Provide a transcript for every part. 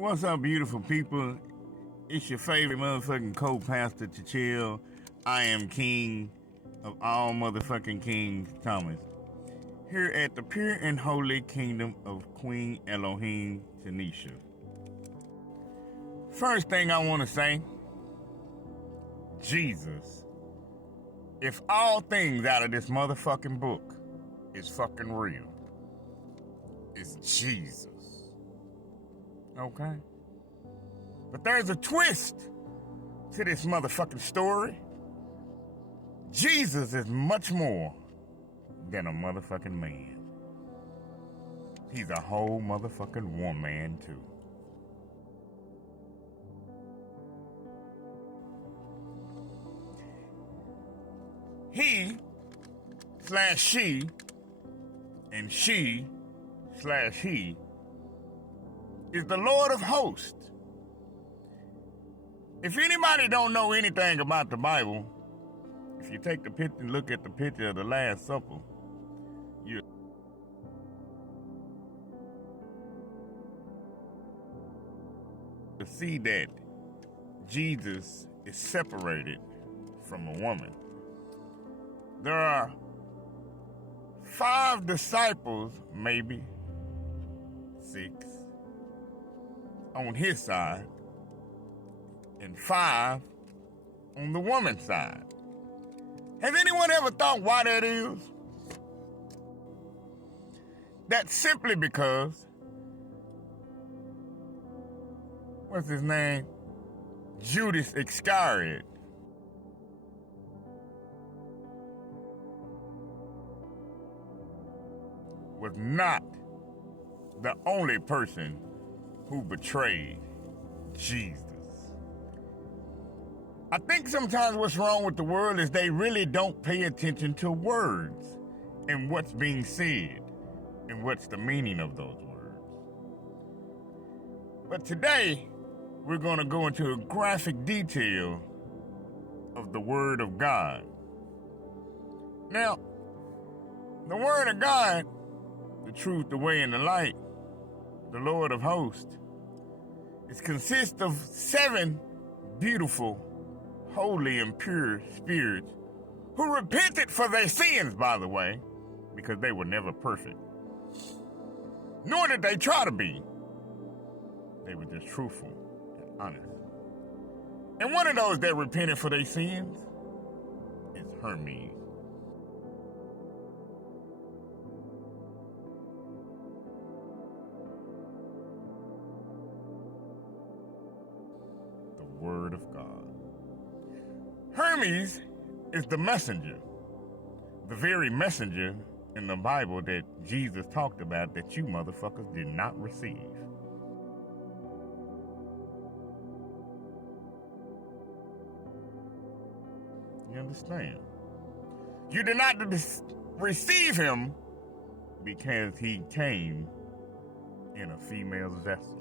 What's up, beautiful people? It's your favorite motherfucking co-pastor, Tchai-Tinisha. I am king of all motherfucking kings, Thomas. Here at the pure and holy kingdom of Queen Elohim, Tchai-Tinisha. First thing I want to say, Jesus. If all things out of this motherfucking book is fucking real, it's Jesus. Okay? But there's a twist to this motherfucking story. Jesus is much more than a motherfucking man. He's a whole motherfucking woman too. He / she and she / he is the Lord of hosts. If anybody don't know anything about the Bible, if you take the picture and look at the picture of the Last Supper, you see that Jesus is separated from a woman. There are 5 disciples, maybe 6, on his side, and 5 on the woman's side. Has anyone ever thought why that is? That's simply because, what's his name? Judas Iscariot was not the only person who betrayed Jesus. I think sometimes what's wrong with the world is they really don't pay attention to words and what's being said and what's the meaning of those words. But today, we're going to go into a graphic detail of the Word of God. Now, the Word of God, the truth, the way, and the light, the Lord of hosts, it consists of 7 beautiful, holy, and pure spirits who repented for their sins, by the way, because they were never perfect. Nor did they try to be. They were just truthful and honest. And one of those that repented for their sins is Hermes. Word of God. Hermes is the messenger, the very messenger in the Bible that Jesus talked about that you motherfuckers did not receive. You understand? You did not receive him because he came in a female's vessel.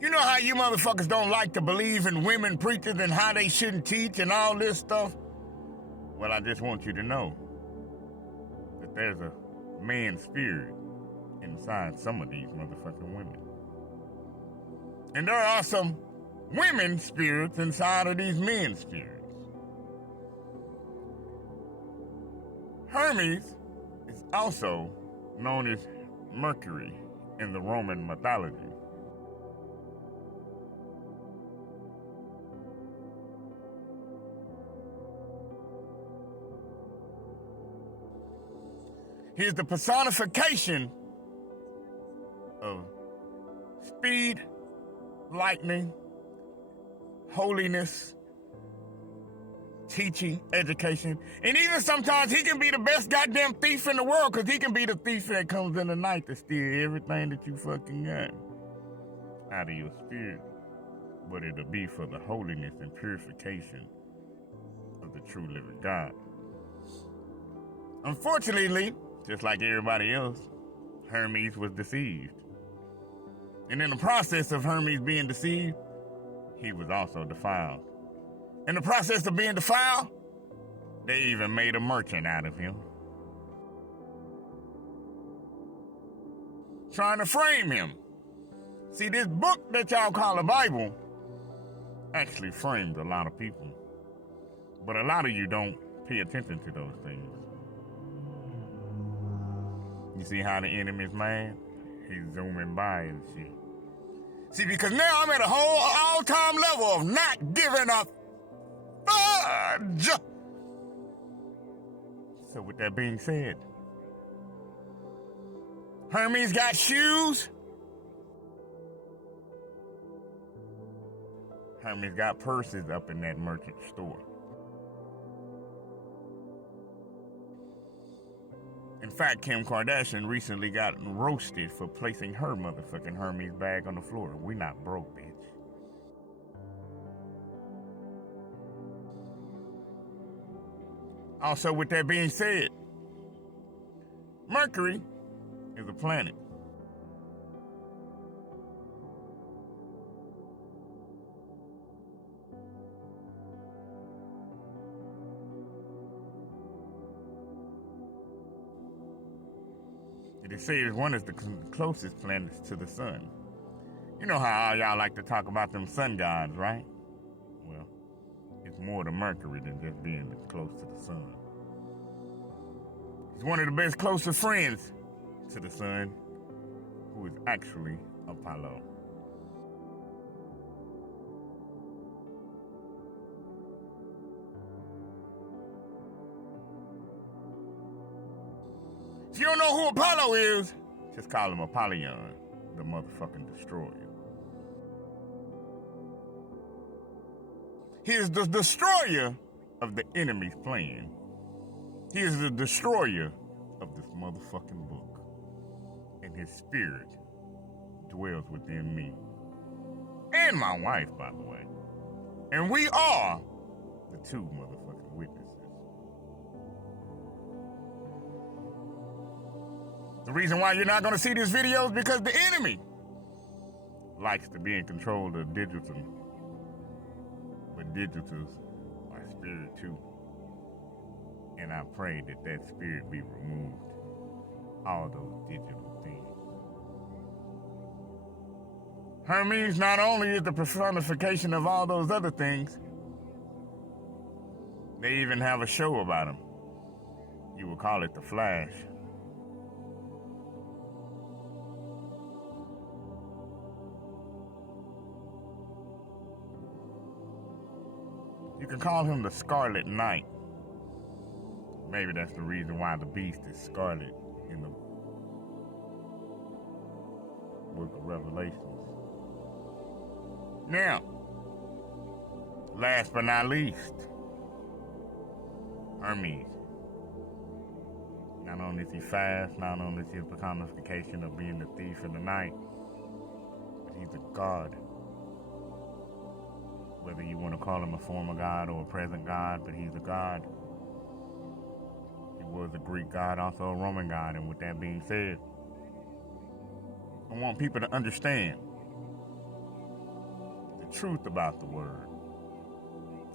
You know how you motherfuckers don't like to believe in women preachers and how they shouldn't teach and all this stuff? Well, I just want you to know that there's a man spirit inside some of these motherfucking women. And there are some women spirits inside of these men spirits. Hermes is also known as Mercury in the Roman mythology. He is the personification of speed, lightning, holiness, teaching, education, and even sometimes he can be the best goddamn thief in the world because he can be the thief that comes in the night to steal everything that you fucking got out of your spirit. But it'll be for the holiness and purification of the true living God. Unfortunately, just like everybody else, Hermes was deceived. And in the process of Hermes being deceived, he was also defiled. In the process of being defiled, they even made a merchant out of him. trying to frame him. See, this book that y'all call the Bible actually framed a lot of people. But a lot of you don't pay attention to those things. You see how the enemy's mad? He's zooming by and shit. See, because now I'm at a whole all-time level of not giving a fudge. So with that being said, Hermes got shoes. Hermes got purses up in that merchant store. In fact, Kim Kardashian recently got roasted for placing her motherfucking Hermes bag on the floor. We not broke, bitch. Also, with that being said, Mercury is a planet. They say one is the closest planets to the sun. You know how all y'all like to talk about them sun gods, right? Well, it's more to Mercury than just being close to the sun. He's one of the best closest friends to the sun, who is actually Apollo. If you don't know who Apollo is, just call him Apollyon, the motherfucking destroyer. He is the destroyer of the enemy's plan. He is the destroyer of this motherfucking book. And his spirit dwells within me. And my wife, by the way. And we are the two motherfucking witnesses. The reason why you're not going to see these videos is because the enemy likes to be in control of digital. But digitals are spirit too. And I pray that that spirit be removed. All those digital things. Hermes not only is the personification of all those other things, they even have a show about him. You would call it The Flash. You can call him the Scarlet Knight. Maybe that's the reason why the beast is scarlet in the book of Revelations. Now, last but not least, Hermes. Not only is he fast, not only is he the personification of being the thief in the night, but he's a god. Whether you want to call him a former god or a present god, but he's a god. He was a Greek god, also a Roman god, and with that being said, I want people to understand the truth about the word.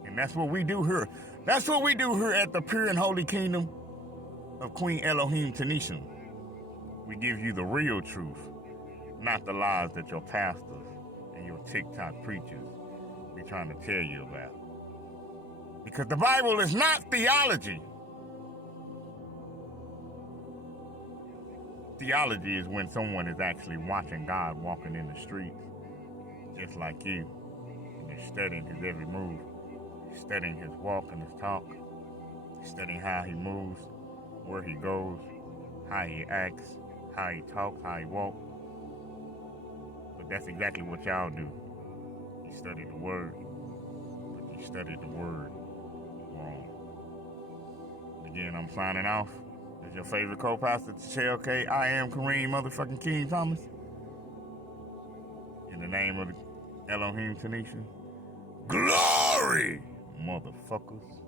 And that's what we do here. That's what we do here at the pure and holy kingdom of Queen Elohim Tchai-Tinisha. We give you the real truth, not the lies that your pastors and your TikTok preachers be trying to tell you about. Because the Bible is not theology. Theology is when someone is actually watching God walking in the streets, just like you. And they're studying his every move. They're studying his walk and his talk. They're studying how he moves, where he goes, how he acts, how he talks, how he walks. But that's exactly what y'all do. You study the word, but you study the word wrong. Again, I'm signing off. This is your favorite co-pastor, Tchai. I am Kareem motherfucking King Thomas. In the name of the Elohim Tchai-Tinisha. Glory, motherfuckers.